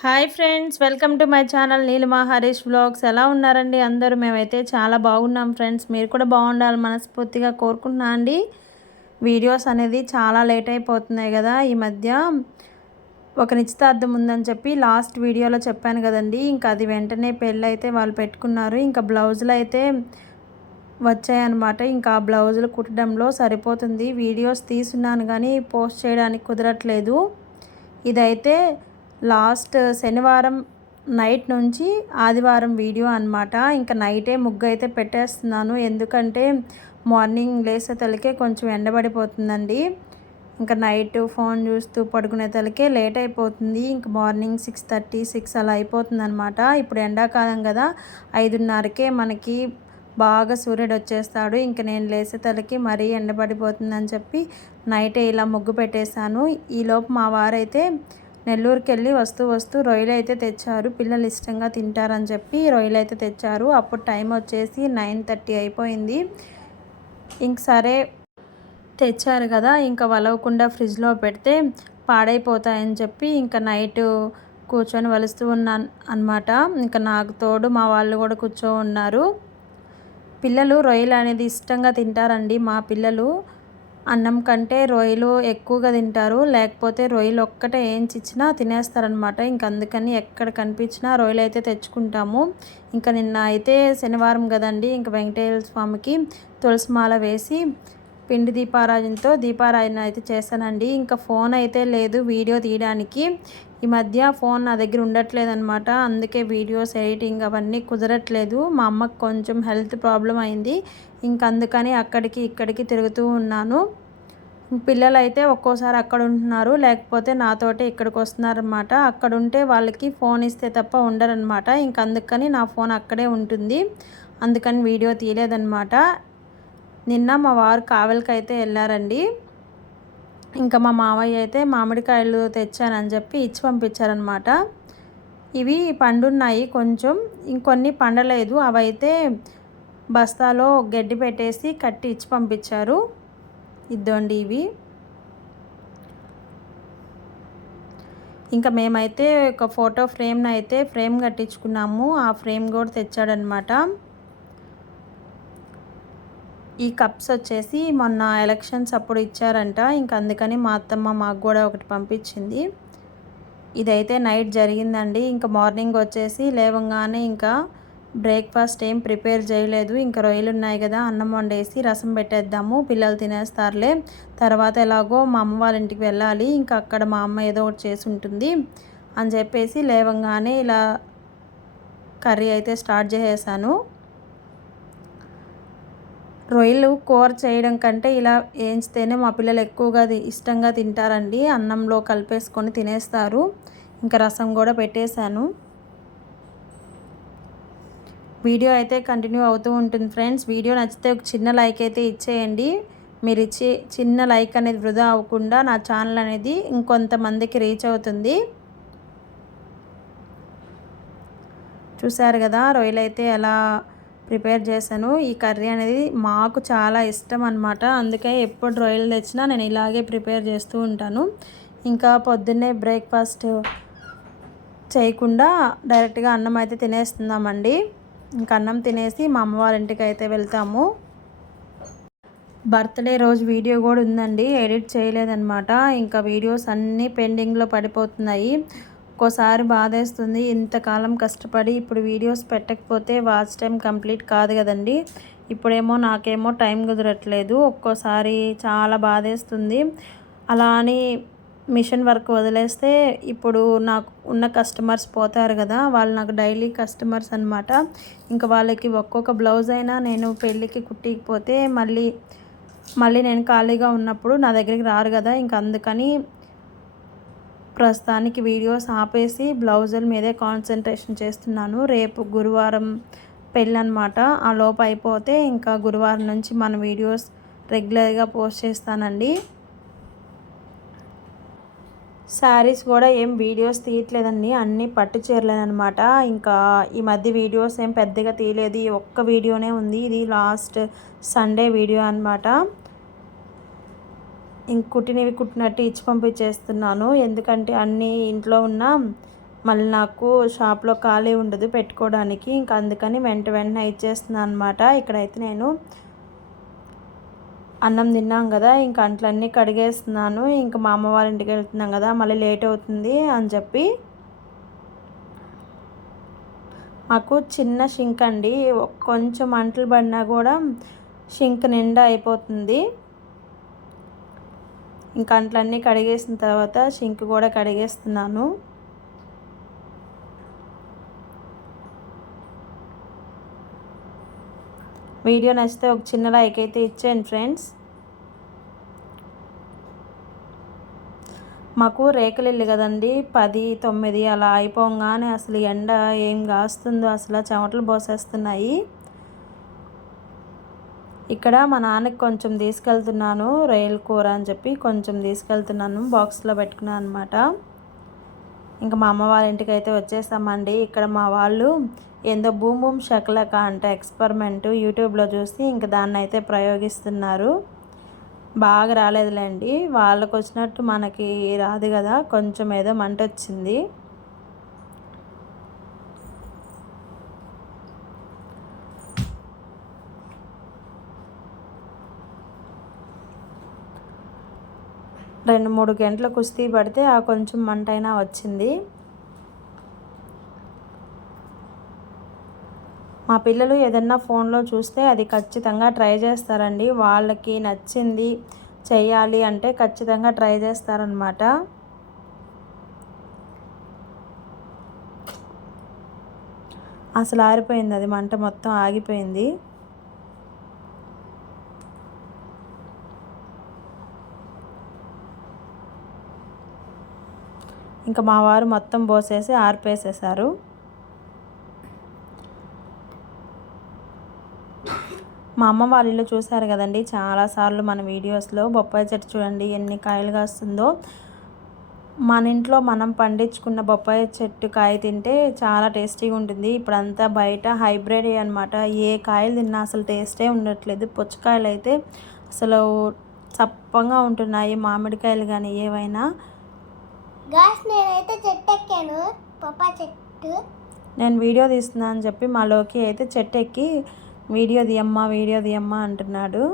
Hi friends, welcome to my channel Neelima Harish vlogs. ఎలా ఉన్నారండి అందరూ? మేమైతే చాలా బాగున్నాం ఫ్రెండ్స్. మీరు కూడా బాగుండాలి మనస్ఫూర్తిగా కోరుకుంటున్నా అండి. వీడియోస్ అనేది చాలా లేట్ అయిపోతున్నాయి కదా ఈ మధ్య. ఒక నిశ్చితార్థం ఉందని చెప్పి లాస్ట్ వీడియోలో చెప్పాను కదండి. ఇంకా అది వెంటనే పెళ్ళి అయితే వాళ్ళు పెట్టుకున్నారు. ఇంకా బ్లౌజులు అయితే వచ్చాయన్నమాట. ఇంకా ఆ బ్లౌజులు కుట్టడంలో సరిపోతుంది. వీడియోస్ తీసున్నాను కానీ పోస్ట్ చేయడానికి కుదరట్లేదు. ఇదైతే లాస్ట్ శనివారం నైట్ నుంచి ఆదివారం వీడియో అనమాట. ఇంకా నైటే ముగ్గు అయితే పెట్టేస్తున్నాను. ఎందుకంటే మార్నింగ్ లేసే తలకే కొంచెం ఎండబడిపోతుందండి. ఇంకా నైట్ ఫోన్ చూస్తూ పడుకునే తలకే లేట్ అయిపోతుంది. ఇంకా మార్నింగ్ 6:30, 6 అలా అయిపోతుంది అనమాట. ఇప్పుడు ఎండాకాలం కదా, 5:30కే మనకి బాగా సూర్యుడు వచ్చేస్తాడు. ఇంక నేను లేసే తలకి మరీ ఎండబడిపోతుందని చెప్పి నైటే ఇలా ముగ్గు పెట్టేశాను. ఈలోపు మా వారైతే నెల్లూరుకి వెళ్ళి వస్తూ రొయ్యలు అయితే తెచ్చారు. పిల్లలు ఇష్టంగా తింటారని చెప్పి రొయ్యలు అయితే తెచ్చారు. అప్పుడు టైం వచ్చేసి 9:30 అయిపోయింది. ఇంక సరే తెచ్చారు కదా, ఇంకా వలవకుండా ఫ్రిడ్జ్లో పెడితే పాడైపోతాయని చెప్పి ఇంకా నైట్ కూర్చొని వలుస్తూ ఉన్నాను అనమాట. ఇంకా నాకు తోడు మా వాళ్ళు కూడా కూర్చో ఉన్నారు. పిల్లలు రొయ్యలు అనేది ఇష్టంగా తింటారండి. మా పిల్లలు అన్నం కంటే రొయ్యలు ఎక్కువగా తింటారు. లేకపోతే రొయ్యలు ఒక్కటే ఏంచిచ్చినా తినేస్తారనమాట. ఇంక అందుకని ఎక్కడ కనిపించినా రొయ్యలు అయితే తెచ్చుకుంటాము. ఇంకా నిన్న అయితే శనివారం కదండి, ఇంకా వెంకటేశ్వర స్వామికి తులసి మాల వేసి పిండి దీపారాధన అయితే చేశానండి. ఇంకా ఫోన్ అయితే లేదు వీడియో తీయడానికి. ఈ మధ్య ఫోన్ నా దగ్గర ఉండట్లేదన్నమాట. అందుకే వీడియోస్ ఎడిటింగ్ అవన్నీ కుదరట్లేదు. మా అమ్మకు కొంచెం హెల్త్ ప్రాబ్లం అయింది. ఇంక అందుకని అక్కడికి ఇక్కడికి తిరుగుతూ ఉన్నాను. పిల్లలు అయితే ఒక్కోసారి అక్కడ ఉంటున్నారు, లేకపోతే నాతోటే ఇక్కడికి వస్తున్నారనమాట. అక్కడ ఉంటే వాళ్ళకి ఫోన్ ఇస్తే తప్ప ఉండరనమాట. ఇంక అందుకని నా ఫోన్ అక్కడే ఉంటుంది. అందుకని వీడియో తీయలేదన్నమాట. నిన్న మా వారు కావలికి అయితే వెళ్ళారండి. ఇంకా మా మామయ్య అయితే మామిడికాయలు తెచ్చానని చెప్పి ఇచ్చి పంపించారనమాట. ఇవి పండున్నాయి కొంచెం, ఇంకొన్ని పండలేదు. అవైతే బస్తాలో గడ్డి పెట్టేసి కట్టి ఇచ్చి పంపించారు. ఇద్దండి ఇవి. ఇంకా మేమైతే ఒక ఫోటో ఫ్రేమ్ని అయితే ఫ్రేమ్ కట్టించుకున్నాము. ఆ ఫ్రేమ్ కూడా తెచ్చాడనమాట. ఈ కప్స్ వచ్చేసి మొన్న ఎలక్షన్స్ అప్పుడు ఇచ్చారంట. ఇంక అందుకని మా అత్తమ్మ మాకు కూడా ఒకటి పంపించింది. ఇదైతే నైట్ జరిగిందండి. ఇంకా మార్నింగ్ వచ్చేసి లేవగానే ఇంకా బ్రేక్ఫాస్ట్ ఏం ప్రిపేర్ చేయలేదు. ఇంకా రొయ్యలు ఉన్నాయి కదా, అన్నం వండేసి రసం పెట్టేద్దాము, పిల్లలు తినేస్తారులే, తర్వాత ఎలాగో మా అమ్మ వాళ్ళ ఇంటికి వెళ్ళాలి, ఇంకా అక్కడ మా అమ్మ ఏదో ఒకటి చేసి ఉంటుంది అని చెప్పేసి లేవగానే ఇలా కర్రీ అయితే స్టార్ట్ చేసేసాను. రొయ్యలు కూర చేయడం కంటే ఇలా వేయించితేనే మా పిల్లలు ఎక్కువగా ఇష్టంగా తింటారండి. అన్నంలో కలిపేసుకొని తినేస్తారు. ఇంకా రసం కూడా పెట్టేశాను. వీడియో అయితే కంటిన్యూ అవుతూ ఉంటుంది ఫ్రెండ్స్. వీడియో నచ్చితే ఒక చిన్న లైక్ అయితే ఇచ్చేయండి. మీరు ఇచ్చే చిన్న లైక్ అనేది వృధా అవ్వకుండా నా ఛానల్ అనేది ఇంకొంతమందికి రీచ్ అవుతుంది. చూసారు కదా రొయ్యలు అయితే ఎలా ప్రిపేర్ చేశాను. ఈ కర్రీ అనేది మాకు చాలా ఇష్టం అనమాట. అందుకే ఎప్పుడు రొయ్యలు తెచ్చినా నేను ఇలాగే ప్రిపేర్ చేస్తూ ఉంటాను. ఇంకా పొద్దున్నే బ్రేక్ఫాస్ట్ చేయకుండా డైరెక్ట్గా అన్నం అయితే తినేస్తున్నామండి. ఇంకా అన్నం తినేసి మా అమ్మ వాళ్ళ ఇంటికి అయితే వెళ్తాము. బర్త్డే రోజు వీడియో కూడా ఉందండి, ఎడిట్ చేయలేదన్నమాట. ఇంకా వీడియోస్ అన్నీ పెండింగ్లో పడిపోతున్నాయి. ఒక్కోసారి బాధేస్తుంది, ఇంతకాలం కష్టపడి ఇప్పుడు వీడియోస్ పెట్టకపోతే వాచ్ టైం కంప్లీట్ కాదు కదండి. ఇప్పుడేమో నాకేమో టైం కుదరట్లేదు. ఒక్కోసారి చాలా బాధేస్తుంది. అలా అని మిషన్ వర్క్ వదిలేస్తే ఇప్పుడు నాకు ఉన్న కస్టమర్స్ పోతారు కదా, వాళ్ళు నాకు డైలీ కస్టమర్స్ అనమాట. ఇంకా వాళ్ళకి ఒక్కొక్క బ్లౌజ్ అయినా నేను పెళ్ళికి కుట్టికపోతే మళ్ళీ నేను ఖాళీగా ఉన్నప్పుడు నా దగ్గరికి రారు కదా. ఇంకా అందుకని ప్రస్తుతానికి వీడియోస్ ఆపేసి బ్లౌజుల మీదే కాన్సన్ట్రేషన్ చేస్తున్నాను. రేపు గురువారం పెళ్ళి అనమాట. ఆ లోపు అయిపోతే ఇంకా గురువారం నుంచి మన వీడియోస్ రెగ్యులర్గా పోస్ట్ చేస్తానండి. శారీస్ కూడా ఏం వీడియోస్ తీయట్లేదండి, అన్నీ పట్టు చీరలేనమాట. ఇంకా ఈ మధ్య వీడియోస్ ఏం పెద్దగా తీయలేదు. ఈ ఒక్క వీడియోనే ఉంది. ఇది లాస్ట్ సండే వీడియో అనమాట. కుట్టినవి కుట్టినట్టు ఇచ్చి పంపించేస్తున్నాను. ఎందుకంటే అన్నీ ఇంట్లో ఉన్న మళ్ళీ నాకు షాప్లో ఖాళీ ఉండదు పెట్టుకోవడానికి, ఇంకా అందుకని వెంటనే ఇచ్చేస్తున్నాను అనమాట. ఇక్కడైతే నేను అన్నం తిన్నాం కదా, ఇంకా అంట్లన్నీ కడిగేస్తున్నాను. ఇంకా మా అమ్మ వాళ్ళ ఇంటికి వెళ్తున్నాం కదా, మళ్ళీ లేట్ అవుతుంది అని చెప్పి మాకు చిన్న షింక్ అండి, కొంచెం అంట్లు పడినా కూడా షింక్ నిండా అయిపోతుంది. ఇంకా అంట్లన్నీ కడిగేసిన తర్వాత షింక్ కూడా కడిగేస్తున్నాను. వీడియో నచ్చితే ఒక చిన్న లైక్ అయితే ఇచ్చేయండి ఫ్రెండ్స్. మాకు రేకులు ఇల్లు కదండి, 10, 9 అలా అయిపోగానే అసలు ఎండ ఏం కాస్తుందో, అసలు చెమటలు పోసేస్తున్నాయి. ఇక్కడ మా నాన్నకి కొంచెం తీసుకెళ్తున్నాను, రొయ్యల కూర అని చెప్పి కొంచెం తీసుకెళ్తున్నాను, బాక్స్లో పెట్టుకున్నాను అనమాట. ఇంకా మా అమ్మ వాళ్ళ ఇంటికి అయితే వచ్చేసామండి. ఇక్కడ మా వాళ్ళు ఏందో బూమ్ బూమ్ షకలక అంటే ఎక్స్పెరిమెంట్ యూట్యూబ్లో చూసి ఇంకా దాన్ని అయితే ప్రయోగిస్తున్నారు. బాగా రాలేదులేండి, వాళ్ళకు వచ్చినట్టు మనకి రాదు కదా, కొంచెం ఏదో మంట వచ్చింది. రెండు మూడు గంటల కుస్తీ పడితే ఆ కొంచెం మంటైనా వచ్చింది. మా పిల్లలు ఏదన్నా ఫోన్లో చూస్తే అది ఖచ్చితంగా ట్రై చేస్తారండి. వాళ్ళకి నచ్చింది చెయ్యాలి అంటే ఖచ్చితంగా ట్రై చేస్తారనమాట. అసలు ఆరిపోయింది, అది మంట మొత్తం ఆగిపోయింది. ఇంకా మా వారు మొత్తం పోసేసి ఆర్పేసేసారు. మా అమ్మ వాళ్ళ ఇల్లు చూసారు కదండి చాలాసార్లు మన వీడియోస్లో. బొప్పాయి చెట్టు చూడండి ఎన్ని కాయలు కాస్తుందో. మన ఇంట్లో మనం పండించుకున్న బొప్పాయి చెట్టు కాయ తింటే చాలా టేస్టీగా ఉంటుంది. ఇప్పుడంతా బయట హైబ్రిడ్ అనమాట, ఏ కాయలు తిన్నా అసలు టేస్టే ఉండట్లేదు. పుచ్చకాయలు అయితే అసలు చప్పంగా ఉంటున్నాయి, మామిడికాయలు కానీ ఏవైనా. నేనైతే చెట్టు ఎక్కాను, బొప్పాయి చెట్టు. నేను వీడియో తీస్తున్నా అని చెప్పి మా లోకి అయితే చెట్టు ఎక్కి వీడియో తీయమ్మా అంటున్నాడు.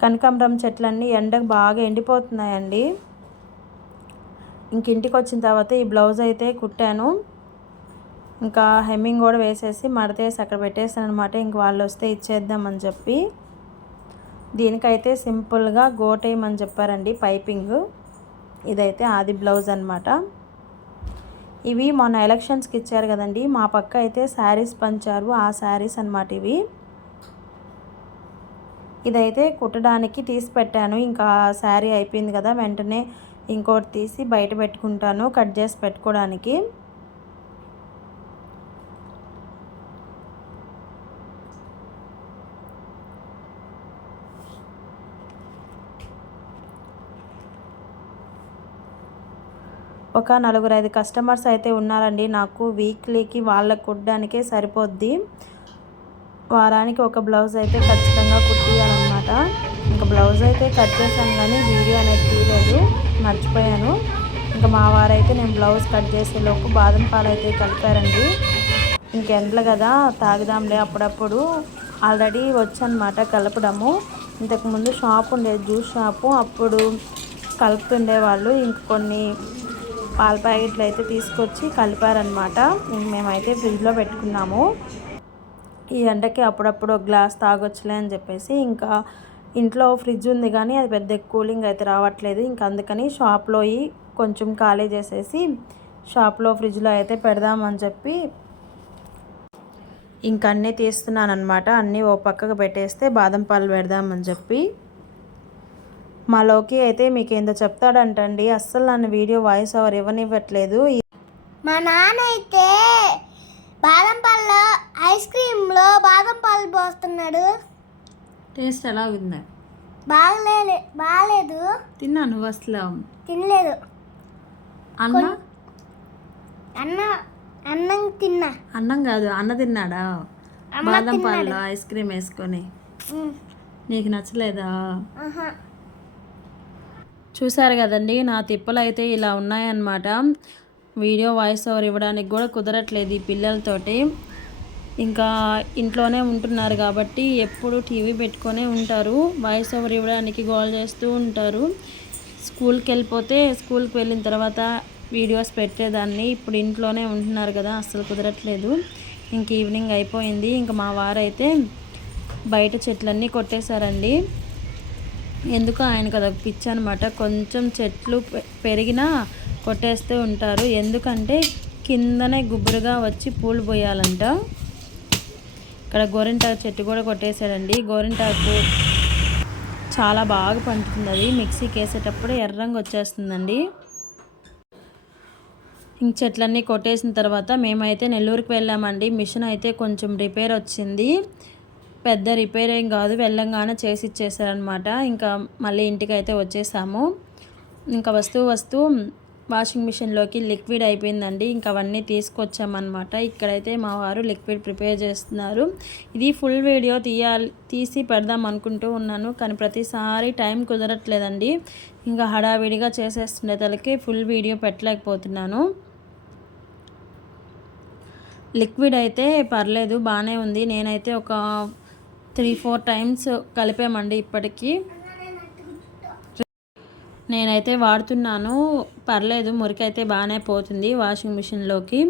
కనకాంబరం చెట్లన్నీ ఎండకు బాగా ఎండిపోతున్నాయండి. ఇంటికి వచ్చిన తర్వాత ఈ బ్లౌజ్ అయితే కుట్టాను, ఇంకా హెమ్మింగ్ కూడా వేసేసి మడతేసి అక్కడ పెట్టేసాను అనమాట. ఇంక వాళ్ళు వస్తే ఇచ్చేద్దామని చెప్పి. దీనికైతే సింపుల్గా గోటేయమని చెప్పారండి పైపింగ్. ఇదైతే ఆది బ్లౌజ్ అనమాట. ఇవి మొన్న ఎలక్షన్స్కి ఇచ్చారు కదండి, మా పక్క అయితే శారీస్ పంచారు, ఆ శారీస్ అనమాట ఇవి. ఇదైతే కుట్టడానికి తీసి పెట్టాను. ఇంకా శారీ అయిపోయింది కదా, వెంటనే ఇంకోటి తీసి బయట పెట్టుకుంటాను కట్ చేసి పెట్టుకోవడానికి. ఒక 4-5 కస్టమర్స్ అయితే ఉన్నారండి నాకు. వీక్లీకి వాళ్ళకు కుట్టడానికే సరిపోద్ది. వారానికి ఒక బ్లౌజ్ అయితే ఖచ్చితంగా కుట్టియాలన్నమాట. ఇంకా బ్లౌజ్ అయితే కట్ చేశాను కానీ వీడియో అనేది తీయలేదు, మర్చిపోయాను. ఇంకా మా వారైతే నేను బ్లౌజ్ కట్ చేసేలోపు బాదం పాలు అయితే కలిపారండి. ఇంకెండ్ల కదా తాగుదాంలే అప్పుడప్పుడు. ఆల్రెడీ వచ్చనమాట కలపడము. ఇంతకుముందు షాప్ ఉండేది, జ్యూస్ షాపు, అప్పుడు కలుపుతుండేవాళ్ళు. ఇంక కొన్ని పాల ప్యాకెట్లు అయితే తీసుకొచ్చి కలిపారనమాట. ఇంక మేమైతే ఫ్రిడ్జ్లో పెట్టుకున్నాము. ఈ ఎండకి అప్పుడప్పుడు ఒక గ్లాస్ తాగొచ్చులే అని చెప్పేసి. ఇంకా ఇంట్లో ఫ్రిడ్జ్ ఉంది కానీ అది పెద్ద కూలింగ్ అయితే రావట్లేదు. ఇంకా అందుకని షాప్లో కొంచెం ఖాళీ చేసేసి షాప్లో ఫ్రిడ్జ్లో అయితే పెడదామని చెప్పి ఇంక అన్నీ తీస్తున్నాను అనమాట. అన్నీ ఓ పక్కకు పెట్టేస్తే బాదం పాలు పెడదామని చెప్పి. మా లోకి అయితే మీకేందో చెప్తాడంటండి, అస్సలు నన్ను వీడియో వాయిస్ ఓవర్ ఇవ్వనివ్వట్లేదు. మా నాన్న అయితే బాదం పాలలో ఐస్ క్రీమ్లో బాదం పాలు పోస్తున్నాడు. టేస్ట్ ఎలా ఉంది? బాగాలేదు. తిన్నాను అసలు తినలేదు. అన్నం తిన్నా. అన్నం కాదు, అన్న తిన్నాడా బాదం పాలలో ఐస్ క్రీమ్ వేసుకొని? నీకు నచ్చలేదా? చూసారు కదండి, నా తిప్పలు అయితే ఇలా ఉన్నాయన్నమాట. వీడియో వాయిస్ ఓవర్ ఇవ్వడానికి కూడా కుదరట్లేదు ఈ పిల్లలతోటి. ఇంకా ఇంట్లోనే ఉంటున్నారు కాబట్టి ఎప్పుడు టీవీ పెట్టుకొనే ఉంటారు. వాయిస్ ఓవర్ ఇవ్వడానికి గోల్ చేస్తూ ఉంటారు. స్కూల్కి వెళ్ళిపోతే స్కూల్కి వెళ్ళిన తర్వాత వీడియోస్ పెట్టేదాన్ని. ఇప్పుడు ఇంట్లోనే ఉంటున్నారు కదా, అస్సలు కుదరట్లేదు. ఇంక ఈవినింగ్ అయిపోయింది. ఇంకా మా వారైతే బయట చెట్లన్నీ కొట్టేశారండి. ఎందుకు ఆయనకు అదొక పిచ్చి అనమాట. కొంచెం చెట్లు పెరిగినా కొట్టేస్తూ ఉంటారు. ఎందుకంటే కిందనే గుబురుగా వచ్చి పూలు పోయాలంట. ఇక్కడ గోరింటాకు చెట్టు కూడా కొట్టేశాడండి. గోరింటాకు చాలా బాగా పండుతుంది. అది మిక్సీకి వేసేటప్పుడు ఎర్రంగా వచ్చేస్తుందండి. ఇంక చెట్లన్నీ కొట్టేసిన తర్వాత మేమైతే నెల్లూరుకి వెళ్ళామండి. మిషన్ అయితే కొంచెం రిపేర్ వచ్చింది. పెద్ద రిపేర్ ఏం కాదు, వెళ్ళంగానే చేసి ఇచ్చేసారనమాట. ఇంకా మళ్ళీ ఇంటికి అయితే వచ్చేసాము. ఇంకా వస్తూ వాషింగ్ మిషన్లోకి లిక్విడ్ అయిపోయిందండి. ఇంకా అవన్నీ తీసుకొచ్చామన్నమాట. ఇక్కడైతే మా వారు లిక్విడ్ ప్రిపేర్ చేస్తున్నారు. ఇది ఫుల్ వీడియో తీసి పెడదాం అనుకుంటూ ఉన్నాను, కానీ ప్రతిసారి టైం కుదరట్లేదండి. ఇంకా హడావిడిగా చేసేస్తుండే తలకి ఫుల్ వీడియో పెట్టలేకపోతున్నాను. లిక్విడ్ అయితే పర్లేదు, బాగానే ఉంది. నేనైతే ఒక 3-4 టైమ్స్ కలిపామండి ఇప్పటికీ. నేనైతే వాడుతున్నాను, పర్లేదు, మురికైతే బాగానే పోతుంది వాషింగ్ మిషన్లోకి.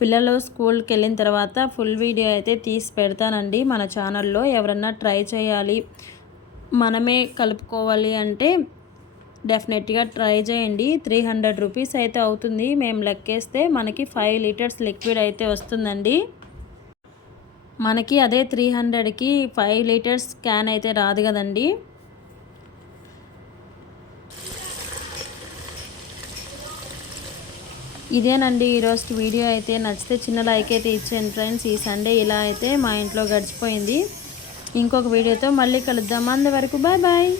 పిల్లలు స్కూల్కి వెళ్ళిన తర్వాత ఫుల్ వీడియో అయితే తీసి పెడతానండి మన ఛానల్లో. ఎవరన్నా ట్రై చేయాలి, మనమే కలుపుకోవాలి అంటే డెఫినెట్గా ట్రై చేయండి. 300 రూపీస్ అయితే అవుతుంది. మేము లెక్కేస్తే మనకి 5 లీటర్స్ లిక్విడ్ అయితే వస్తుందండి. మనకి అదే 300కి 5 లీటర్స్ క్యాన్ అయితే రాదు కదండి. ఇదేనండి ఈరోజు వీడియో అయితే. నచ్చితే చిన్న లైక్ అయితే ఇచ్చేయండి ఫ్రెండ్స్. ఈ సండే ఇలా అయితే మా ఇంట్లో గడిచిపోయింది. ఇంకొక వీడియోతో మళ్ళీ కలుద్దాం. అంతవరకు బాయ్ బాయ్.